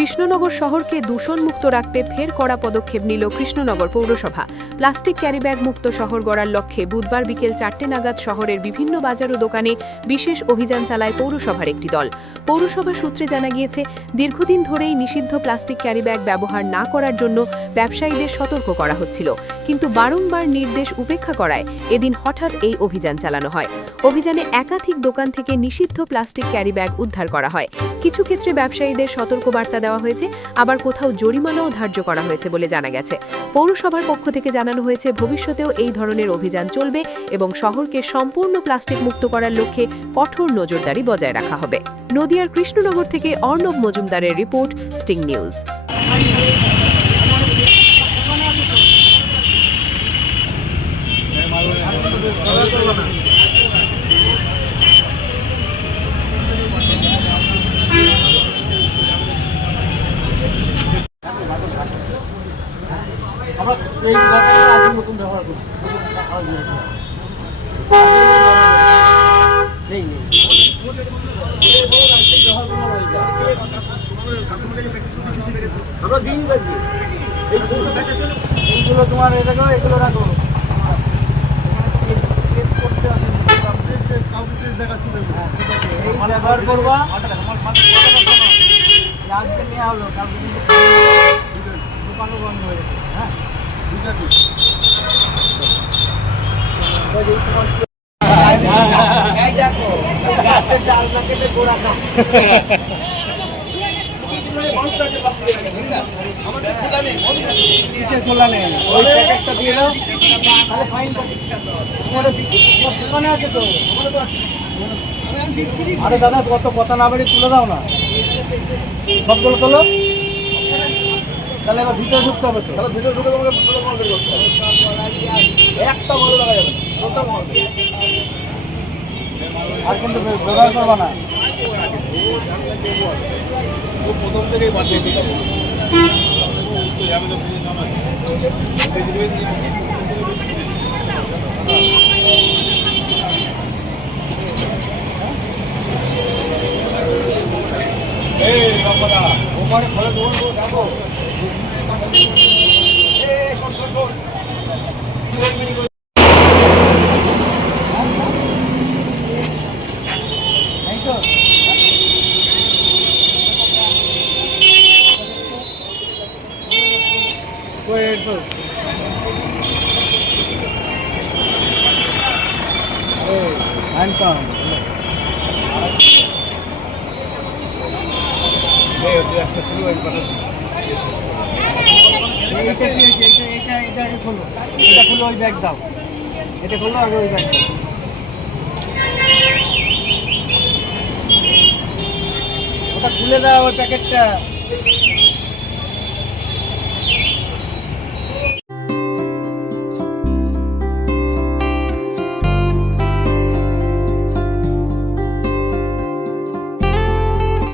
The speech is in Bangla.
কৃষ্ণনগর শহরকে দূষণমুক্ত রাখতে ফের কড়া পদক্ষেপ নিল কৃষ্ণনগর পৌরসভা। প্লাস্টিক ক্যারিব্যাগ মুক্ত শহর গড়ার লক্ষ্যে বুধবার বিকেল 4টে নাগাদ শহরের বিভিন্ন বাজার ও দোকানে বিশেষ অভিযান চালায় পৌরসভার একটি দল। পৌরসভা সূত্রে জানা গিয়েছে, দীর্ঘদিন ধরেই নিষিদ্ধ প্লাস্টিক ক্যারিব্যাগ ব্যবহার না করার জন্য ব্যবসায়ীদের সতর্ক করা হচ্ছিল, কিন্তু বারংবার নির্দেশ উপেক্ষা করায় এদিন হঠাৎ এই অভিযান চালানো হয়। অভিযানে একাধিক দোকান থেকে নিষিদ্ধ প্লাস্টিক ক্যারিব্যাগ উদ্ধার করা হয়। কিছু ক্ষেত্রে ব্যবসায়ীদের সতর্কবার্তা দেওয়া হয়েছে, আবার কোথাও জরিমানাও ধার্য করা হয়েছে বলে জানা গেছে। পৌরসভার পক্ষ থেকে জানানো হয়েছে, ভবিষ্যতেও এই ধরনের অভিযান চলবে এবং শহরকে সম্পূর্ণ প্লাস্টিক মুক্ত করার লক্ষ্যে কঠোর নজরদারি বজায় রাখা হবে। নদিয়ার কৃষ্ণনগর থেকে অর্ণব মজুমদারের রিপোর্ট, স্টিং নিউজ। এই আজকে নতুন ব্যবহার করছি আমরা দিন রাখি। এইগুলো তোমার এগুলো রাখো ব্যবহার করবা। আজকে নেওয়া হলো, কালকে কিন্তু দোকানও বন্ধ হয়ে যাবে। হ্যাঁ, আরে দাদা, কত কথা না বেরিয়ে তুলে দাও না, সবগুলো তোলো। তাহলে এবার ভিতরে ঢুকতে হবে তো, তাহলে ভিতরে ঢুকে তোমাকে একটা ভালো লাগা যাবে আর কিন্তু ব্যবহার করবা না। প্রথম থেকেই বাদ দিয়ে দিতে ওখানে ফলে দেখো এটা খুলে ওই ব্যাগ দাও, এটা খুললো আগে ওই ব্যাগ দাও। ওটা খুলে দাও ওই প্যাকেটটা।